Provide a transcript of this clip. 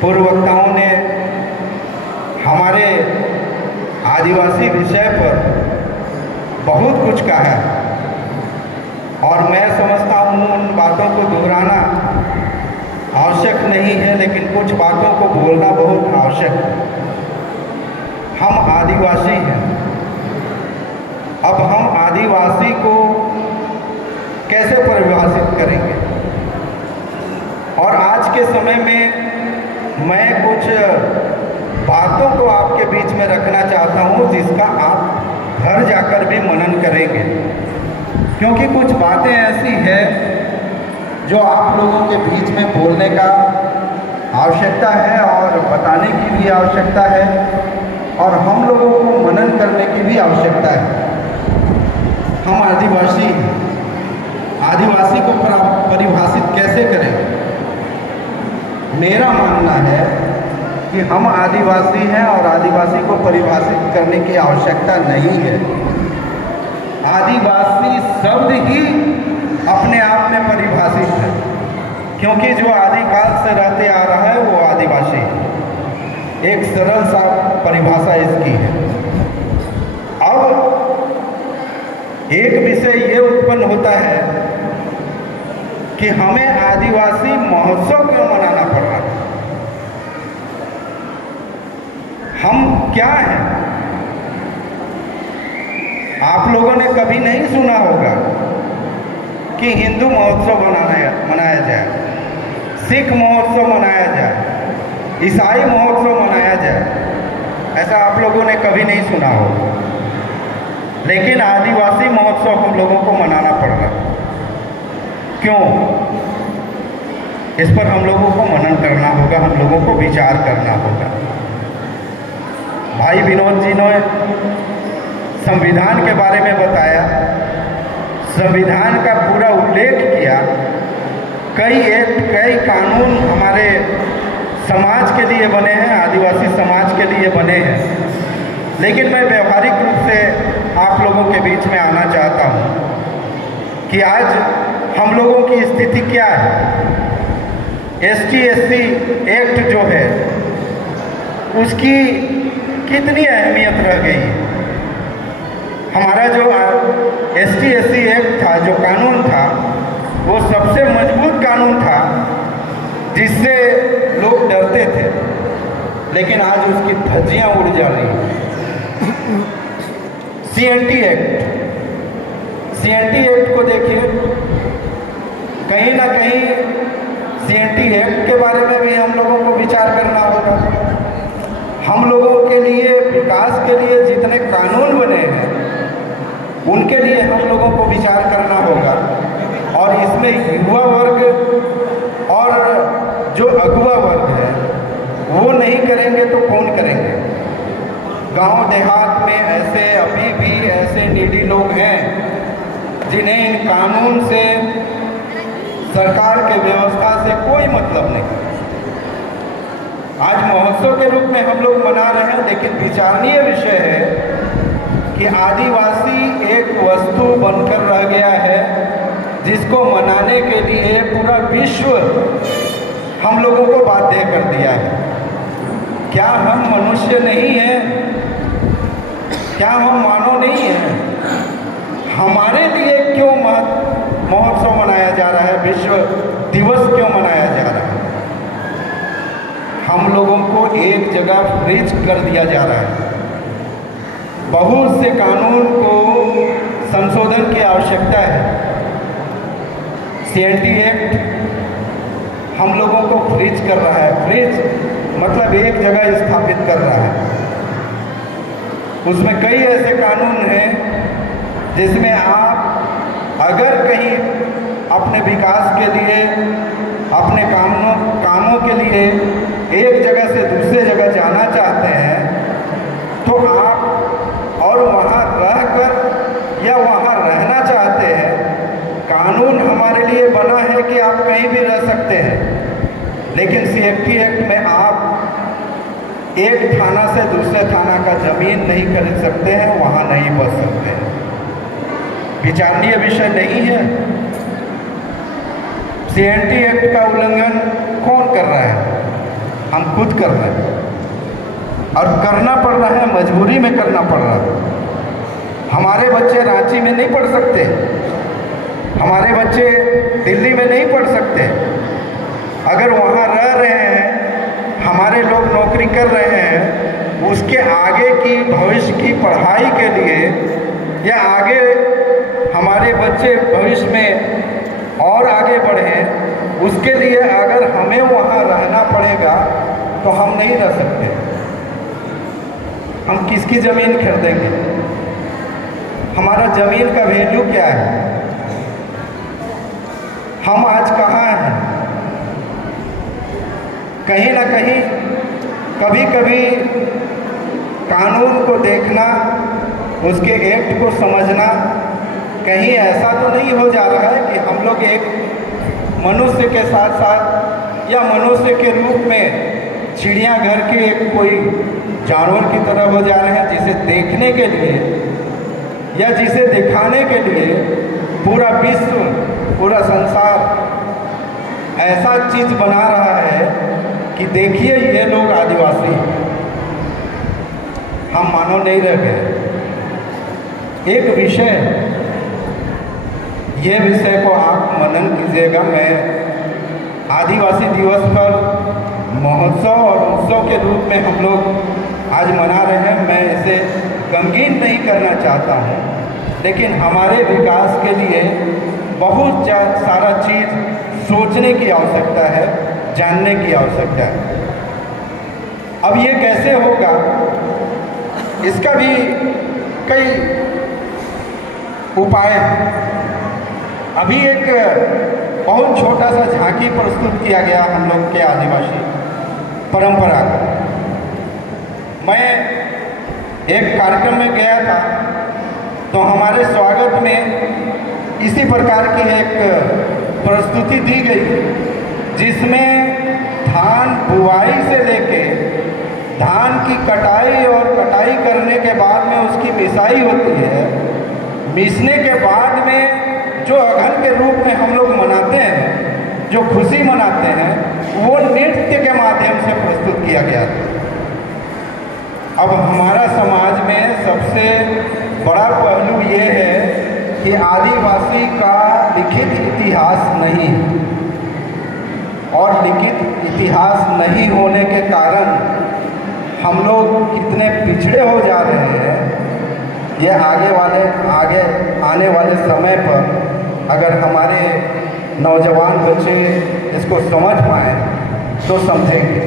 पूर्व वक्ताओं ने हमारे आदिवासी विषय पर बहुत कुछ कहा है और मैं समझता हूँ उन बातों को दोहराना आवश्यक नहीं है, लेकिन कुछ बातों को बोलना बहुत आवश्यक है। हम आदिवासी हैं। अब हम आदिवासी को कैसे परिभाषित करेंगे? और आज के समय में मैं कुछ बातों को आपके बीच में रखना चाहता हूँ जिसका आप घर जाकर भी मनन करेंगे, क्योंकि कुछ बातें ऐसी हैं जो आप लोगों के बीच में बोलने का आवश्यकता है और बताने की भी आवश्यकता है और हम लोगों को मनन करने की भी आवश्यकता है। हम आदिवासी हैं। आदिवासी को परिभाषित कैसे करें? मेरा मानना है कि हम आदिवासी हैं और आदिवासी को परिभाषित करने की आवश्यकता नहीं है। आदिवासी शब्द ही अपने आप में परिभाषित है, क्योंकि जो आदिकाल से रहते आ रहा है वो आदिवासी है। एक सरल सा परिभाषा इसकी है। अब एक विषय ये उत्पन्न होता है कि हमें आदिवासी महोत्सव क्यों मनाना पड़ रहा है? हम क्या हैं? आप लोगों ने कभी नहीं सुना होगा कि हिंदू महोत्सव मनाया जाए, सिख महोत्सव मनाया जाए, ईसाई महोत्सव मनाया जाए। ऐसा आप लोगों ने कभी नहीं सुना होगा, लेकिन आदिवासी महोत्सव हम लोगों को मनाना पड़ रहा है। क्यों? इस पर हम लोगों को मनन करना होगा, हम लोगों को विचार करना होगा। भाई विनोद जी ने संविधान के बारे में बताया, संविधान का पूरा उल्लेख किया। कई एक्ट, कई कानून हमारे समाज के लिए बने हैं, आदिवासी समाज के लिए बने हैं, लेकिन मैं व्यवहारिक रूप से आप लोगों के बीच में आना चाहता हूँ कि आज हम लोगों की स्थिति क्या है। ST/SC एक्ट जो है उसकी कितनी अहमियत रह गई है। हमारा जो ST/SC एक्ट था, जो कानून था, वो सबसे मजबूत कानून था जिससे लोग डरते थे, लेकिन आज उसकी धज्जियां उड़ जा रही हैं। CNT एक्ट को देखिए, कहीं ना कहीं CNT एक्ट के बारे में भी हम लोगों को विचार करना होगा। हम लोगों के लिए, विकास के लिए जितने कानून बने हैं उनके लिए हम लोगों को विचार करना होगा, और इसमें युवा वर्ग और जो अगुआ वर्ग है वो नहीं करेंगे तो कौन करेंगे? गांव देहात में ऐसे अभी भी ऐसे नीडी लोग हैं जिन्हें इन कानून से, सरकार के व्यवस्था से कोई मतलब नहीं। आज महोत्सव के रूप में हम लोग मना रहे हैं, लेकिन विचारणीय विषय है कि आदिवासी एक वस्तु बनकर रह गया है जिसको मनाने के लिए पूरा विश्व हम लोगों को बाध्य कर दिया है। क्या हम मनुष्य नहीं हैं? क्या हम मानव नहीं हैं? हमारे लिए क्यों महोत्सव मनाया जा रहा है, विश्व दिवस क्यों मनाया जा रहा है? हम लोगों को एक जगह फ्रीज कर दिया जा रहा है। बहुत से कानून को संशोधन की आवश्यकता है। CNT एक्ट हम लोगों को फ्रीज कर रहा है। फ्रीज मतलब एक जगह स्थापित कर रहा है। उसमें कई ऐसे कानून हैं जिसमें आप अगर कहीं अपने विकास के लिए, अपने कामों के लिए एक जगह से दूसरे जगह जाना चाहते हैं तो आप और वहाँ रहकर या वहाँ रहना चाहते हैं, कानून हमारे लिए बना है कि आप कहीं भी रह सकते हैं, लेकिन CNT एक्ट में आप एक थाना से दूसरे थाना का जमीन नहीं खरीद सकते हैं, वहाँ नहीं बस सकते हैं। विचारणीय विषय नहीं है। CNT एक्ट का उल्लंघन कौन कर रहा है? हम खुद कर रहे हैं, और करना पड़ रहा है, मजबूरी में करना पड़ रहा है। हमारे बच्चे रांची में नहीं पढ़ सकते, हमारे बच्चे दिल्ली में नहीं पढ़ सकते। अगर वहाँ रह रहे हैं, हमारे लोग नौकरी कर रहे हैं, उसके आगे की भविष्य की पढ़ाई के लिए, या आगे हमारे बच्चे भविष्य में और आगे बढ़ें, उसके लिए अगर हमें वहाँ रहना पड़ेगा तो हम नहीं रह सकते। हम किसकी ज़मीन खरीदेंगे? हमारा ज़मीन का वैल्यू क्या है? हम आज कहाँ हैं? कहीं ना कहीं कभी कभी कानून को देखना, उसके एक्ट को समझना, कहीं ऐसा तो नहीं हो जा रहा है कि हम लोग एक मनुष्य के साथ साथ या मनुष्य के रूप में चिड़ियाघर के एक कोई जानवर की तरह हो जा रहे हैं, जिसे देखने के लिए या जिसे दिखाने के लिए पूरा विश्व, पूरा संसार ऐसा चीज़ बना रहा है कि देखिए ये लोग आदिवासी, हम मानव नहीं रह गए। एक विषय, ये विषय को आप मनन कीजिएगा। मैं आदिवासी दिवस पर महोत्सव और उत्सव के रूप में हम लोग आज मना रहे हैं, मैं इसे गमगीन नहीं करना चाहता हूँ, लेकिन हमारे विकास के लिए बहुत सारा चीज़ सोचने की आवश्यकता है, जानने की आवश्यकता है। अब ये कैसे होगा, इसका भी कई उपाय हैं। अभी एक बहुत छोटा सा झांकी प्रस्तुत किया गया हम लोग के आदिवासी परंपरा का। मैं एक कार्यक्रम में गया था, तो हमारे स्वागत में इसी प्रकार की एक प्रस्तुति दी गई, जिसमें धान बुआई से लेके धान की कटाई और कटाई करने के बाद में उसकी मिसाई होती है, मिसने के बाद में जो अघन के रूप में हम लोग मनाते हैं, जो खुशी मनाते हैं, वो नृत्य के माध्यम से प्रस्तुत किया गया था। अब हमारा समाज में सबसे बड़ा पहलू ये है कि आदिवासी का लिखित इतिहास नहीं है, और लिखित इतिहास नहीं होने के कारण हम लोग कितने पिछड़े हो जा रहे हैं। ये आगे आने वाले समय पर अगर हमारे नौजवान बच्चे इसको समझ पाएँ तो समझेंगे।